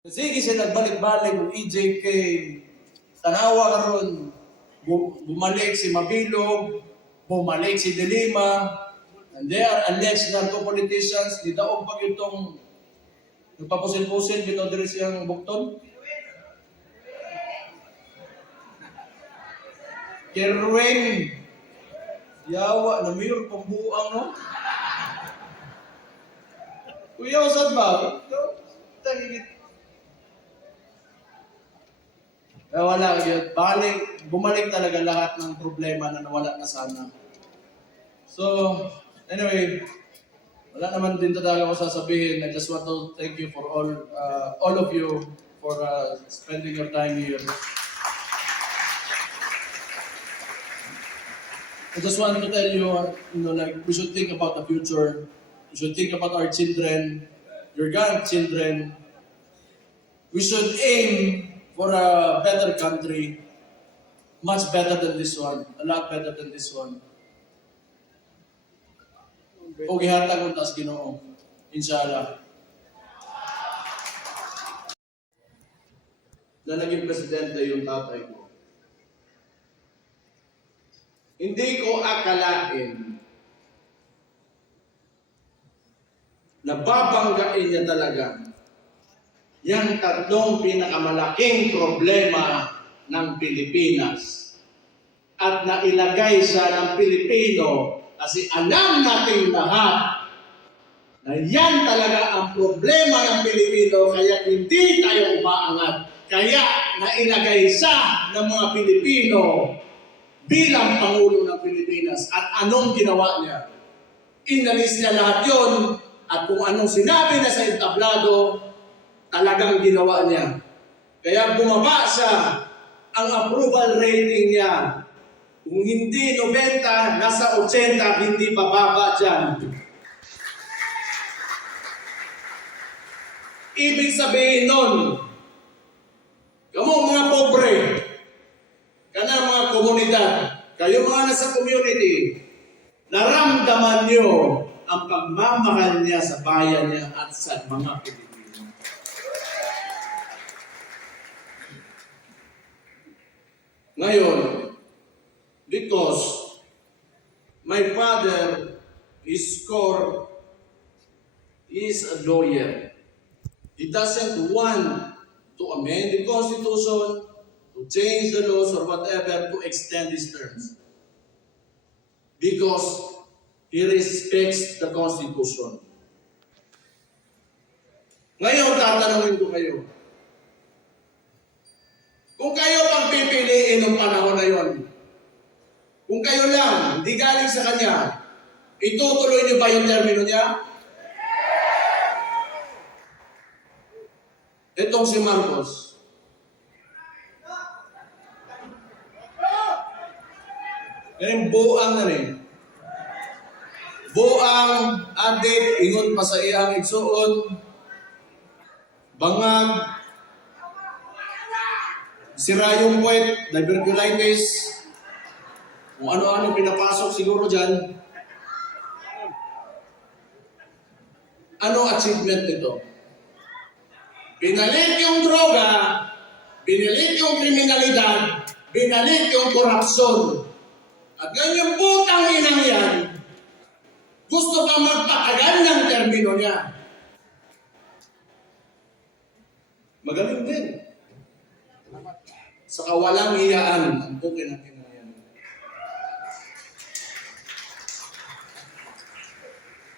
Sige siya nagbalik-balik ng EJK, tanawa karon bumalik si Mabilog, bumalik si De Lima, and they are alleged narco-politicians, di daog pag itong nagpapusin-pusin, bitaw diri siyang bukton. Kerwin, yawa, na mayor pambuang, no? Kuya, usad ba? Tagigit. Wala yun. Bumalik talaga lahat ng problema na nawala na sana. So, anyway, wala naman din talaga ako sasabihin. I just want to thank you for all of you for spending your time here. I just want to tell you, like, we should think about the future. We should think about our children, your grandchildren. We should aim for a better country, much better than this one, a lot better than this one. O gihatag ko tas Ginoo, inshallah. Na naging presidente yung tatay ko. Hindi ko akalain na babanggain niya talaga yang tatlong pinakamalaking problema ng Pilipinas at nailagay siya ng Pilipino kasi alam nating lahat na yan talaga ang problema ng Pilipino kaya hindi tayo umaangat. Kaya nailagay siya ng mga Pilipino bilang Pangulo ng Pilipinas. At anong ginawa niya? Inalis niya lahat yon at kung anong sinabi na sa entablado, talagang ginawa niya. Kaya bumaba siya ang approval rating niya. Kung hindi 90, nasa 80, hindi bababa dyan. Ibig sabihin nun, kamu mga pobre, kana mga komunidad, kayo mga nasa community, naramdaman niyo ang pagmamahal niya sa bayan niya at sa mga Pilipino. Ngayon, because my father is a lawyer. He doesn't want to amend the Constitution, to change the laws or whatever to extend his terms. Because he respects the Constitution. Ngayon, tatanungin ko kayo. Kung kayo pang pipiliin ng panahon na yon, kung kayo lang, hindi galing sa kanya, itutuloy niyo ba yung termino niya? Itong si Marcos. Yan buang na rin. Buang, adik, ingon pa sa iyang igsuon, bangag, sira yung puwet, diverculitis, kung ano-ano pinapasok siguro dyan. Ano achievement nito? Binalit yung droga, binalit yung kriminalidad, binalit yung korupsyon. At ganyan putang inang yan, gusto pa magpatagal ng termino niya. Magaling din. Sa kawalang hiyaan, ang bukin natin na yan.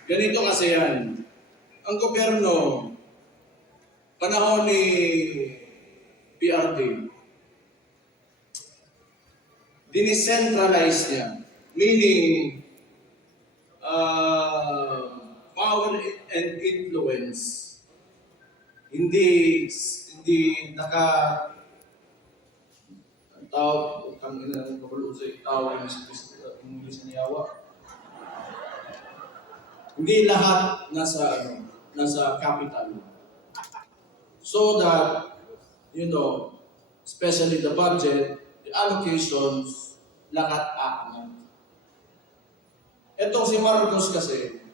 Ganito kasi yan. Ang gobyerno, panahon ni PRD, dinicentralize niya. Meaning, power and influence, hindi tawag, kang ina ng kapalusay, tawag ng English na yawa. Hindi lahat nasa capital. So that, especially the budget, the allocations, lahat aangat. Itong si Marcos kasi,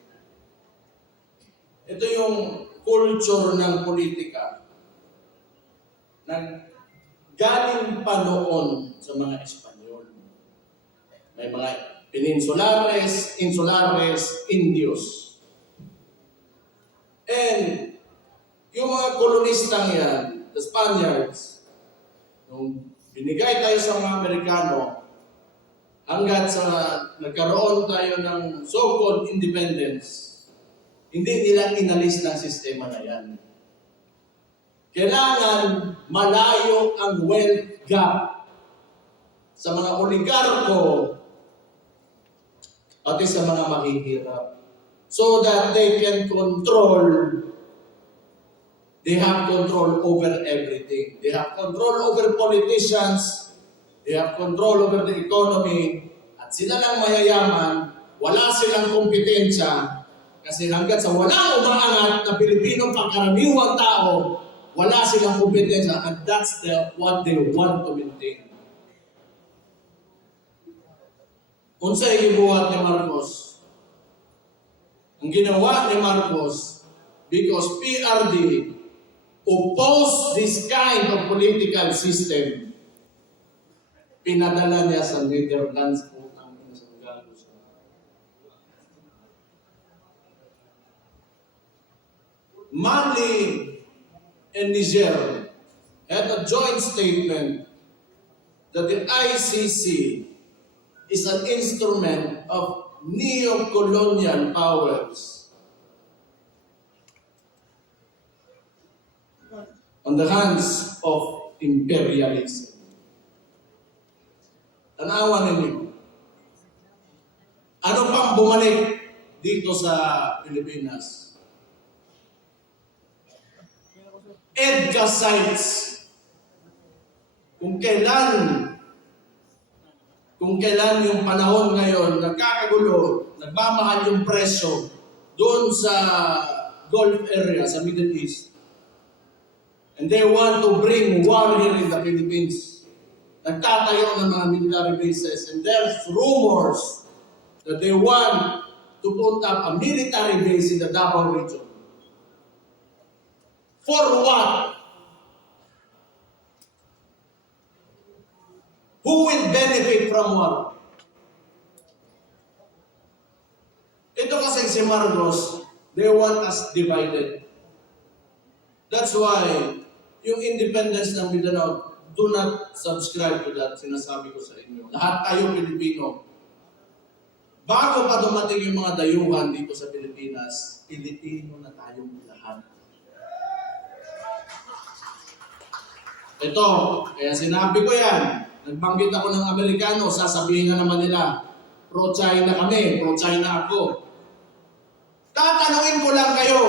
ito yung culture ng politika. galing pa noon sa mga Espanyol. May mga Peninsulares, Insulares, Indios. And yung mga kolonistang yan, the Spaniards, nung binigay tayo sa mga Amerikano, hanggat sa nagkaroon tayo ng so-called independence, hindi nila inalis ng sistema na yan. Kailangan malayo ang wealth gap sa mga oligarko pati sa mga mahihirap so that they can they have control over everything. They have control over politicians, they have control over the economy, at sila lang mayayaman, wala silang kompetensya, kasi hanggat sa walang umaangat na Pilipino pangkaraniwang tao, wala silang kompetensya, and that's what they want to maintain. Unsay gibuhat ni Marcos? Ang ginawa ni Marcos, because PRD opposed this kind of political system, pinadala niya sa Netherlands po ang isang galos. Mali and Niger had a joint statement that the ICC is an instrument of neo-colonial powers on the hands of imperialism. Tanawan ninyo. Ano pang bumalik dito sa Pilipinas? EDCA sites. Kung kailan yung panahon ngayon, nagkakagulo, nagmamahal yung presyo doon sa Gulf area, sa Middle East. And they want to bring war here in the Philippines. Nagtatayo ng mga military bases, and there's rumors that they want to put up a military base in the Davao region. For what? Who will benefit from what? Ito kasi si Marcos, they want us divided. That's why yung independence ng Mindanao, do not subscribe to that, sinasabi ko sa inyo. Lahat tayo Pilipino. Bago pa dumating yung mga dayuhan dito sa Pilipinas, Pilipino na tayong lahat. Ito, kaya sinabi ko yan, nagbanggit ako ng Amerikano, sasabihin na naman nila, pro-China kami, pro-China ako. Tatanungin ko lang kayo,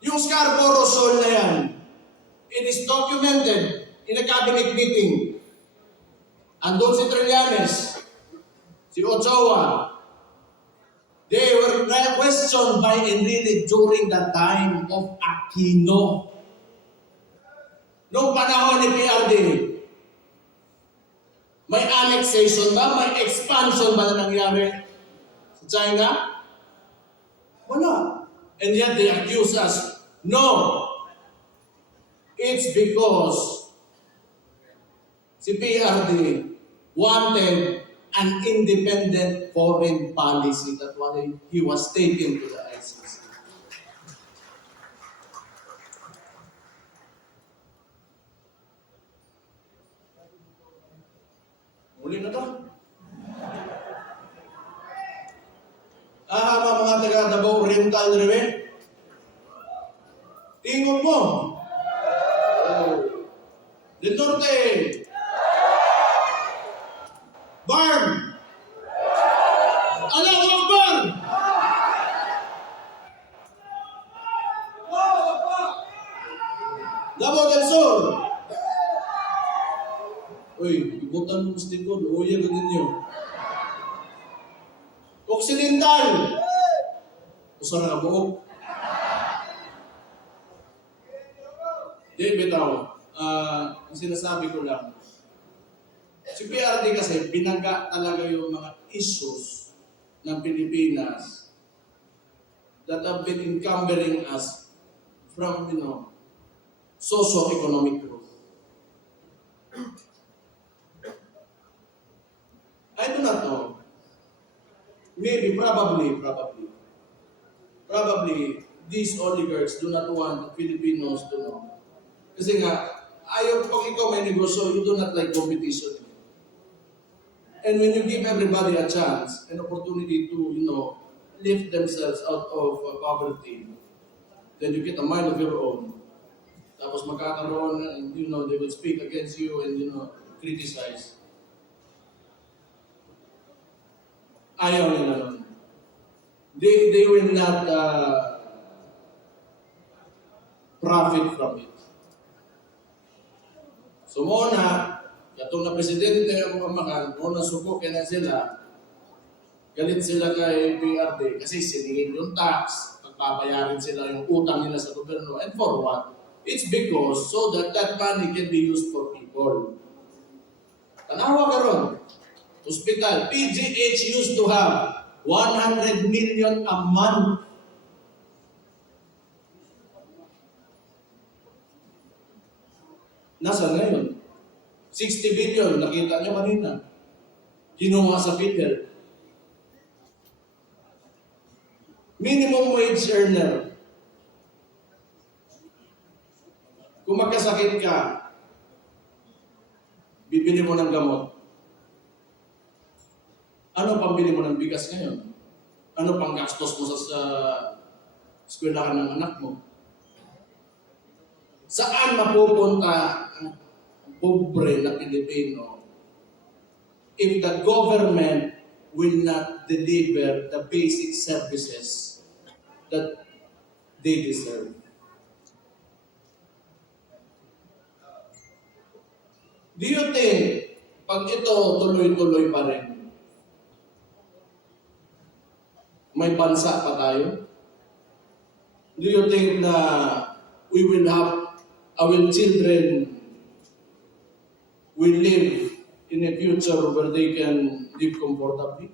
yung Scarborough Shoal na yan, it is documented in a cabinet meeting. Andun si Trillanes, si Ochoa. They were questioned by Enrile during the time of Aquino. Noong panahon ni PRD, may annexation ba? May expansion ba na nangyari sa China? Wala. And yet they accuse us. No. It's because si PRD wanted an independent foreign policy. That's why he was taken to the ICC. Muli na to. Mga taga Davao Oriental rin. Tingog mo. Del Norte. Barn. Allahu Akbar. Davao del Sur. Uy, ibutan mo gusto ko. Luya ka ninyo. Occidental. Usara ka buok. Di, bitaw. Ang sinasabi ko lang, si PRD kasi binaga talaga yung mga issues ng Pilipinas that have been encumbering us from, socio-economic growth. I do not know. Maybe, probably, these oligarchs do not want Filipinos to know. Kasi nga, ayaw, pag ikaw may negosyo, you do not like competition. And when you give everybody a chance, an opportunity to, lift themselves out of poverty, then you get a mind of your own. Tapos magkakaroon, they will speak against you and, criticize. Ayaw nila nun. They will not profit from it. So muna, katong na presidente ng mamakan, muna suko kaya na sila, galit sila kay PRD kasi siningin yung tax, pagpapayarin sila yung utang nila sa gobyerno, and for what? It's because so that money can be used for people. Tanawa ka ron. Hospital, PGH used to have 100 million a month. Nasa ngayon? 60 billion, nakita nyo kanina. Kinuha sa PhilHealth. Minimum wage earner. Kung magkasakit ka, bibili mo ng gamot. Ano pambili mo ng bigas ngayon? Ano pang gastos mo sa eskwelahan ng anak mo? Saan mapupunta ang pobre na Pilipino if the government will not deliver the basic services that they deserve? Do you think pag ito tuloy-tuloy pa rin, may bansa pa tayo? Do you think na we will have our children will live in a future where they can live comfortably?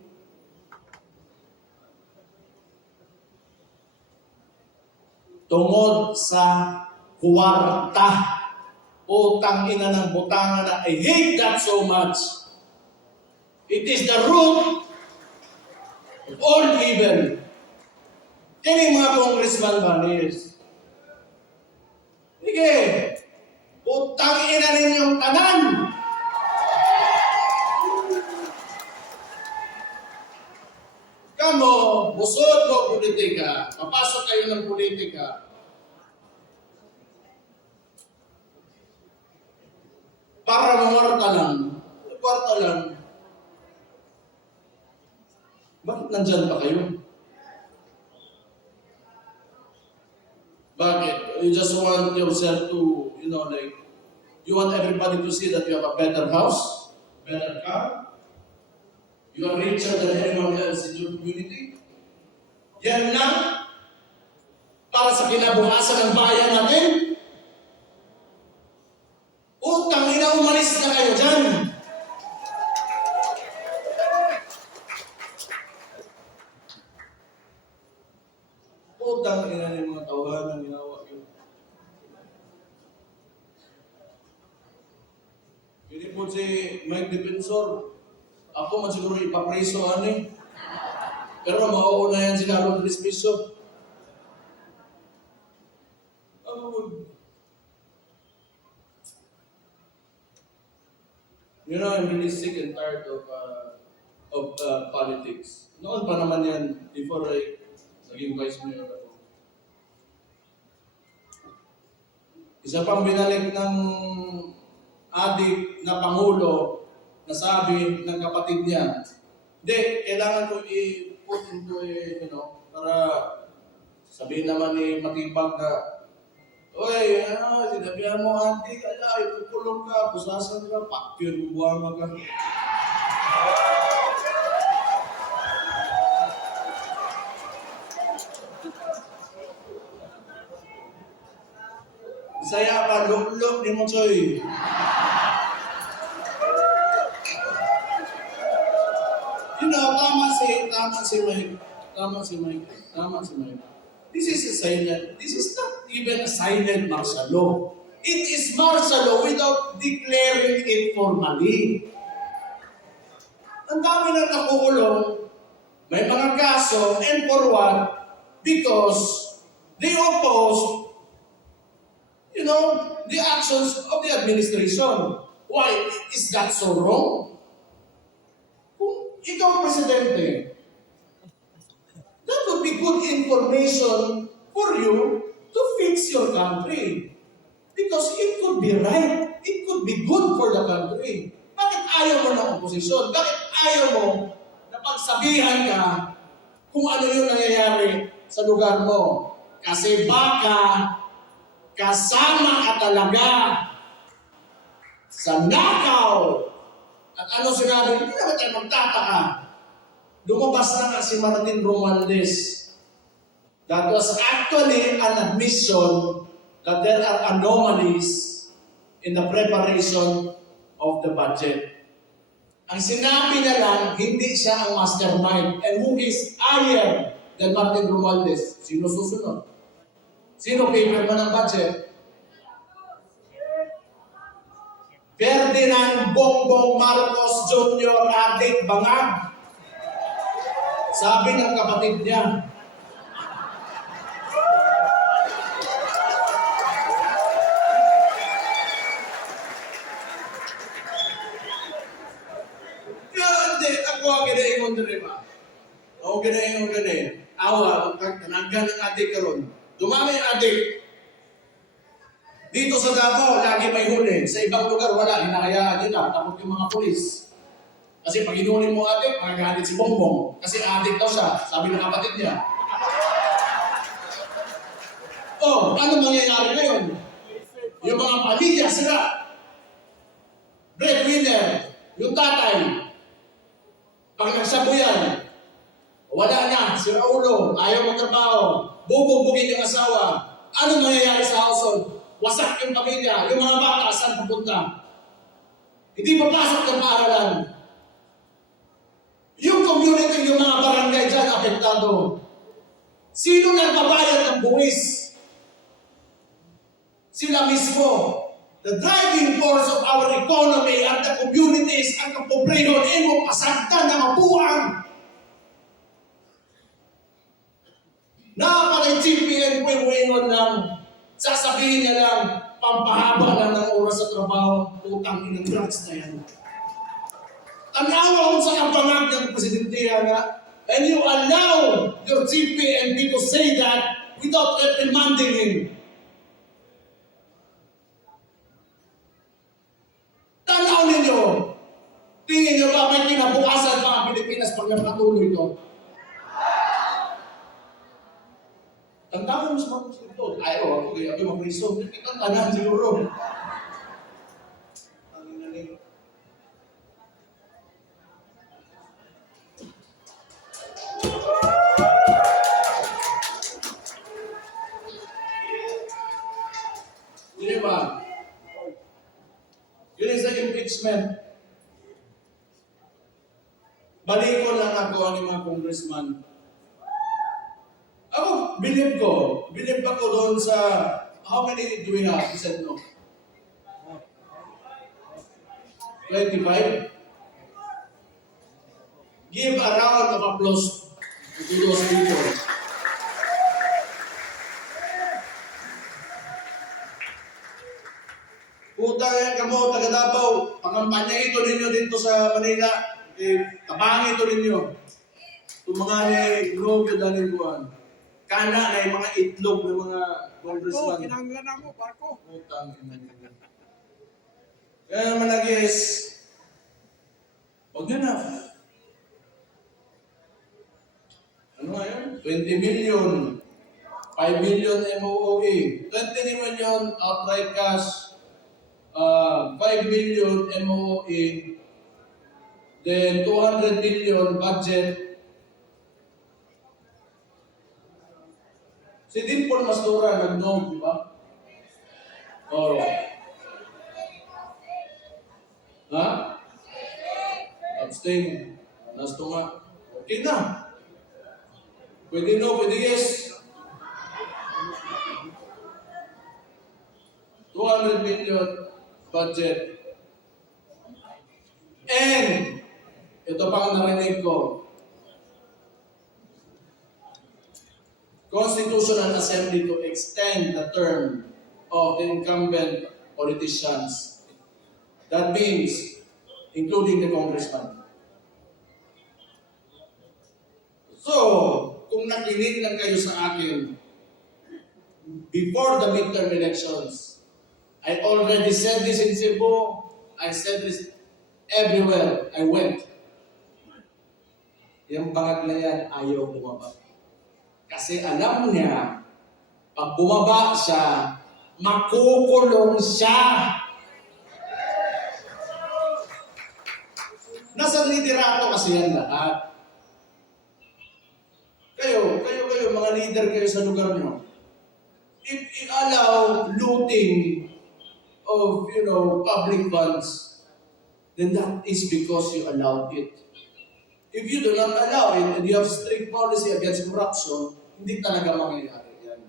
Tungod sa kwarta, utang ina ng butanga na I hate that so much. It is the root of all evil. Kini mga congressman banis. Sige, utang ina ninyong tanan. Kamo, busod mo politika, papasok kayo ng politika. Para mamarta lang. Kwarta lang. Bakit nandyan pa kayo? Bakit? You just want yourself to, you want everybody to see that you have a better house, better car, you are richer than anyone else in your community. Yan lang para sa kinabukasan ng bayan natin. Utang ina, umalis na kayo dyan. Utang ina ng mga tawanan, ginawa yun. Hindi po si Mike Defensor, ako man siguro ipapreso pero mauuna yan si Carol Crispiso. I'm really sick and tired of politics. Noon pa naman yan, before I naging vice mayor ako. Isa pang binalik ng adik na Pangulo na sabi ng kapatid niya, hindi, kailangan ko i-put into para sabihin naman ni Matibag na, oy, sinabihan mo, auntie, ipukulong ka, pusasan ka, pakyon, bubuhanga ka. Saya ka, luk-luk ni mo, Choy. Tama si Mike. This is not even a silent martial law. it is martial law without declaring it formally. Ang dami na nakukulong, may mga kaso, and for what? Because they oppose, the actions of the administration. Why? Is that so wrong? Kung ikaw presidente, that would be good information for you to fix your country. Because it could be right. It could be good for the country. Bakit ayaw mo ng oposisyon? Bakit ayaw mo na pagsabihan ka kung ano yung nangyayari sa lugar mo? Kasi baka kasama ka talaga sa nakaw. At ano sinabi? Hindi naman tayo magtataka. Lumabas na nga si Martin Romualdez. That was actually an admission that there are anomalies in the preparation of the budget. Ang sinabi na lang, hindi siya ang mastermind. And who is higher than Martin Romualdez? Sino susunod? Sino paperman ng budget? Ferdinand Bongbong Marcos Jr. Adik Bangag. Sabi ng kapatid niya, ako ginaingon din ba? O ginaingon din. Awa, tananggan ng adik karon. Dumami ang adik. Dito sa Davao, lagi may huli. Sa ibang lugar, wala. Hinahayaan nila. Takot yung mga polis. Kasi pag hinuli mo adik, magagalit si Bongbong. Kasi adik daw siya. Sabi ng kapatid niya. Oh, ano mangyayari ngayon? Yung mga pamilya, sila. Breadwinner. Yung tatay. Pag nagsabu yan, wala na, sira ulo, ayaw magtrabaho, bububugin yung asawa. Ano mangyayari sa household? Wasak yung pamilya, yung mga bata, saan pupunta? Hindi papasok ng paaralan. Yung community, yung mga barangay dyan, apektado. Sino nagbabayad ng buwis? Sila mismo. The driving force of our economy at the communities ang kapobrehon mo pasagdan ng mabuang. Napalay GPN po yung lang, sasabihin niya lang, pampahaba lang ng oras sa trabaho, utang ng drugs na yan. Tanawa ko sa kampangag ng presidentiya nga, and you allow your GPNP to say that without reprimanding him. Tanaw ninyo, tingin nyo ba may kinabukasan mga Pilipinas pag napatuloy ito? Tandaan mo sa mga ito. Ayaw ako, kaya ako mapriso. Ikang tanan siguro. Hindi ba? Yun sa impeachment. Balikon lang ako ang mga congressman. Ako, believe ako doon sa, how many do we have? He said no. 25? Give a round of applause to those people. Puta yan kamo, taga Davao, pangampanya ito ninyo dito sa Manila, tabangi ito ninyo. Itong mga itlog yung daling buwan. Kana na yung mga itlog ng mga congressman. Kinanglan na mo, barko. Putang ina nyo. Kaya naman nag-guess, huwag nyo na. Ano nga yun? 20 million. 5 million MOOE. 20 million outright cash. 5 million MOE. Then 200 million budget. Si Dimpon Mastura nag-no, di ba? Oo. Ha? Abstain. Nasto nga. Okay na. Pwede no, pwede yes. 200 million budget. And, ito pang narinig ko, Constitutional Assembly to extend the term of the incumbent politicians. That means, including the congressman. So, kung nakinig lang kayo sa akin, before the midterm elections, I already said this in Cebu, I said this everywhere I went. Yung bangag na yan, ayaw bumaba. Kasi alam niya, pag bumaba siya, makukulong siya. Nasa liderato kasi yan lahat. Kayo, mga leader kayo sa lugar nyo. If you allow looting of, public funds, then that is because you allowed it. If you do not allow it and you have strict policy against corruption, hindi talaga mangyayari yan.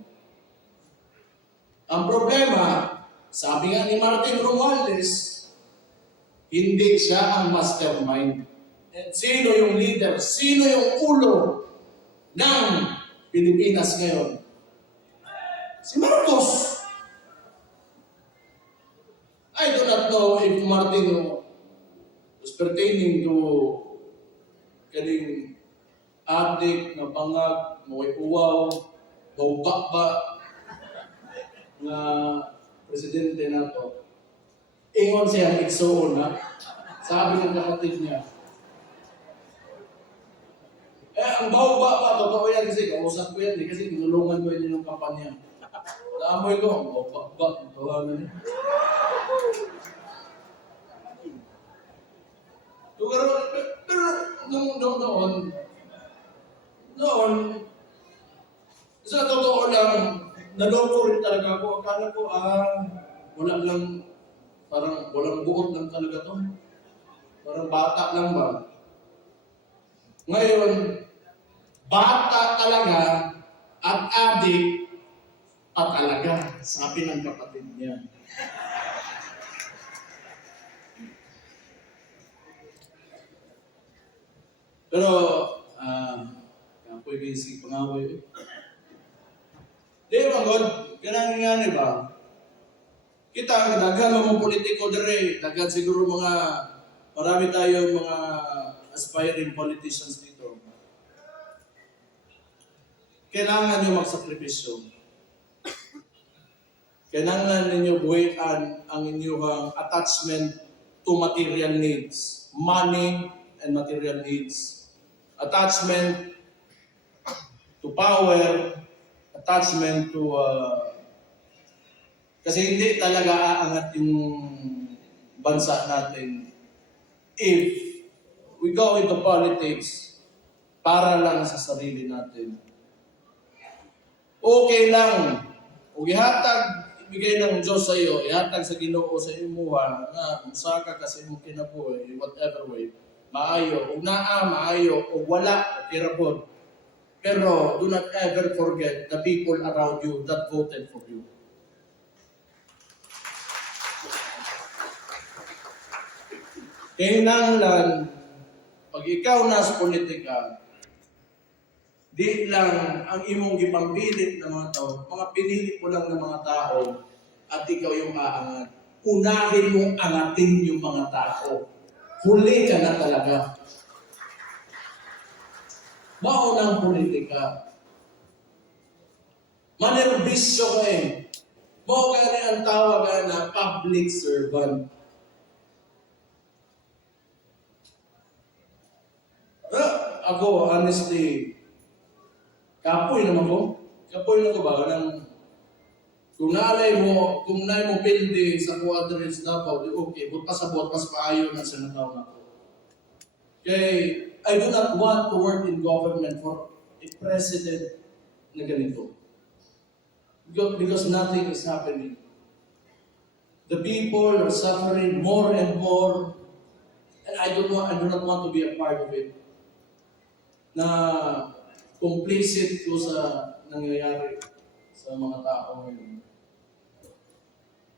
Ang problema, sabi nga ni Martin Romualdez, hindi siya ang mastermind. And sino yung leader? Sino yung ulo ng Pilipinas ngayon? Si Marcos. I do not know if Martin was pertaining to kaning adik na bangag, maway uwaw, bawbak na presidente nato. Ingon siya, igsoon na. Sabi ng kapatid niya, ang bawba pa, totoo yan kasi kausap ko yan, kasi tinulungan ko yun yung kampanya. Naamoy ko, ang bawba, tawanan niya. Pero noon, sa totoo lang, naloko rin talaga ako. Akala ko, wala lang, parang walang buot lang talaga to. Parang bata lang ba? Ngayon, bata talaga at adik at talaga, sabi ng kapatid niya. Pero, kapoy basic pangaway. Di ba, God? Ganang nga, di ba? Kita, dagan mga politiko dire, dagan siguro marami tayong mga aspiring politicians dito. Kailangan nyo magsakripisyo. Kailangan ninyo buhayan ang inyong attachment to material needs. Money and material needs. Attachment to power, attachment to kasi hindi talaga aangat yung bansa natin if we go into politics para lang sa sarili natin. Okay lang, kung ibigay ng Diyos sa iyo, ihatag sa Ginoo sa imuha na musaka kasi mong kinabuhi, whatever way, maayo, ug naa, maayo, ug wala, okay ra pod. Pero do not ever forget the people around you that voted for you. Kailangan, pag ikaw nasa politika, di lang ang imong gipampilit ng mga tao, mga pinili mo lang ng mga tao, at ikaw yung aangat. Unahin mong angatin yung mga tao. Huli ka na talaga. Maunang politika. Manerbisyo ka eh. Mao ka ang tawag na public servant. Ako, honestly, kapoy naman ko. Kapoy na ko ba? Kung naalay mo pildi sa quadrants Davao, okay, but pas paayo na sa nataw na ko. Okay, I do not want to work in government for a president na ganito. Because nothing is happening. The people are suffering more and more, and I do not want to be a part of it. Na complicit ko sa nangyayari sa mga tao ngayon.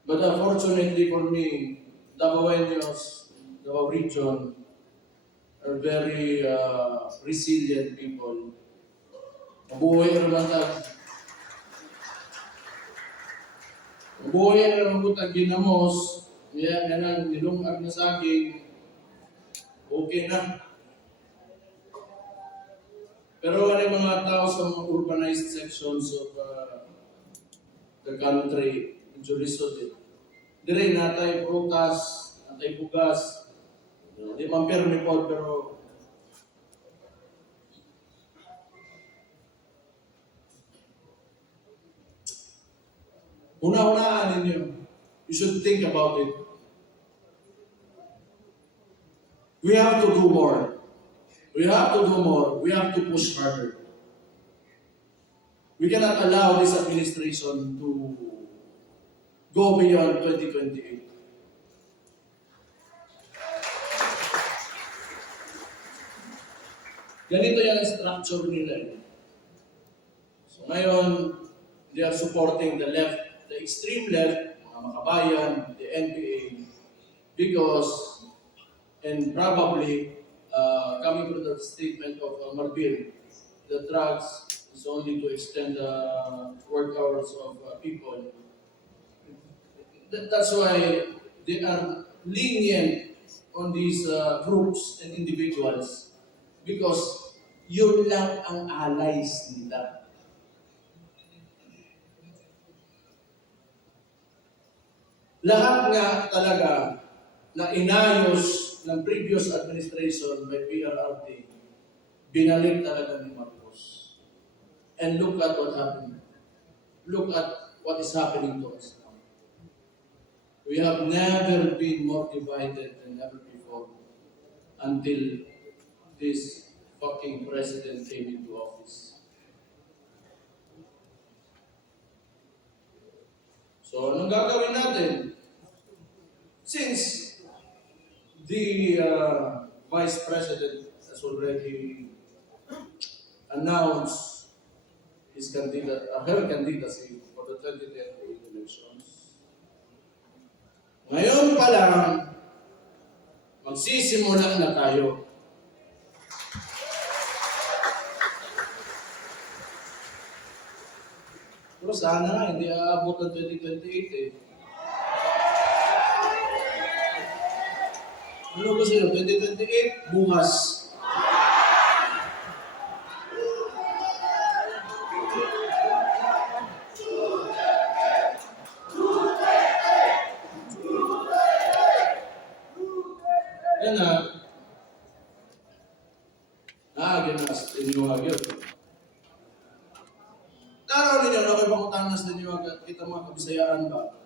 But unfortunately for me, Davaoenos, Davao region, are very resilient people. Mabuhay naman Mabuhay naman po ginamos, yan ang nilungag na saging, okay na. Pero wala yung mga tao sa mga urbanized sections of the country, medyo lisod eh. Dire natay prutas, natay bugas, di man permi po, pero una-unaan ninyo. You should think about it. We have to do more. We have to do more. We have to push harder. We cannot allow this administration to go beyond 2028. Ganito yung structure nila. So ngayon, they are supporting the left, the extreme left, mga makabayan, the NPA, because, and probably, coming from the statement of Marbil, the drugs is only to extend the work hours of people. That's why they are lenient on these groups and individuals, because yun lang ang allies nila. Lahat nga talaga na inayos ng previous administration by PRRT, binalik talaga ni Marcos. And look at what happened. Look at what is happening to us now. We have never been more divided than ever before until this fucking president came into office. So, anong gagawin natin? Since the Vice President has already announced her candidacy for the 2028 elections, ngayon pa lang, magsisimula na tayo. Pero sana nga, hindi aabot ng 2028 eh. Ano ba sa'yo? 2028, bukas. Yan na. Ginas, tinuwag yun. Taraw ninyo, na kayo pangutanas ninyo, kita mga kabisayaan ba?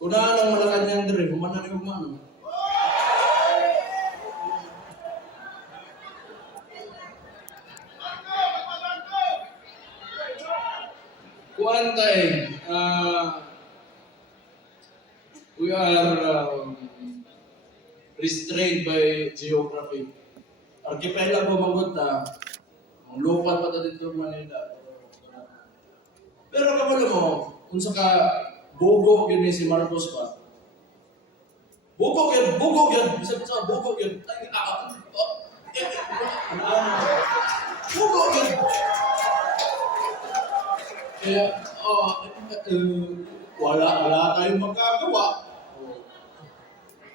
Kung ang Malacanang dire, humana ni humano. Kuan tayo, we are restrained by geography. Archipelago Maguta, ang lupa pa dito Manila. Pero kabalo mo, kung saka bugo yun si Marcos pa. Bugo yun, bisa sa bugo yun. Bugo yun. Kaya, wala tayong magagawa.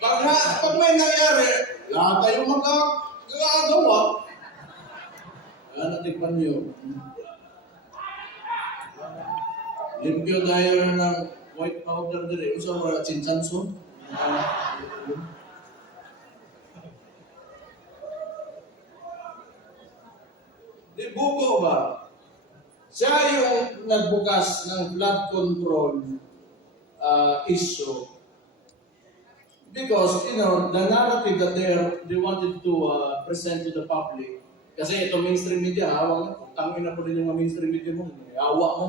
Pag may nangyari, wala tayong magagawa. Kaya natikpan niyo. Limpyo tayo ng white powder dire. Uso wala chinsanso. Di buko ba? Siya yung nagbukas ng flood control issue. Because, the narrative that they wanted to present to the public, kasi ito mainstream media, hawak na, tangin na po rin yung mga mainstream media mo, hawa mo.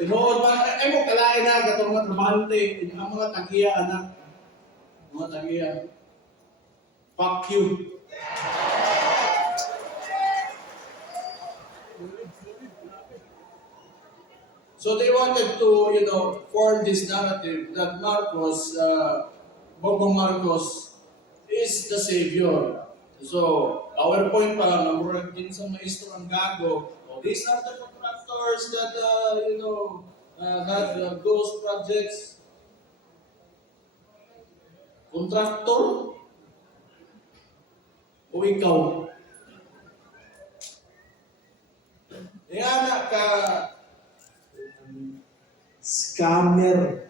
Tinuod ba, mo kalain na, gatong mga trabahante, ang mga tagiya, anak. Mga tagiya. Fuck you. So they wanted to, form this narrative that Marcos, Bongbong Marcos, is the savior. So, PowerPoint pa lang, namurag din sa maestro ang gago. Oh, these are the contractors that, had ghost projects. Contractor? O ikaw? Kaya na ka scammer.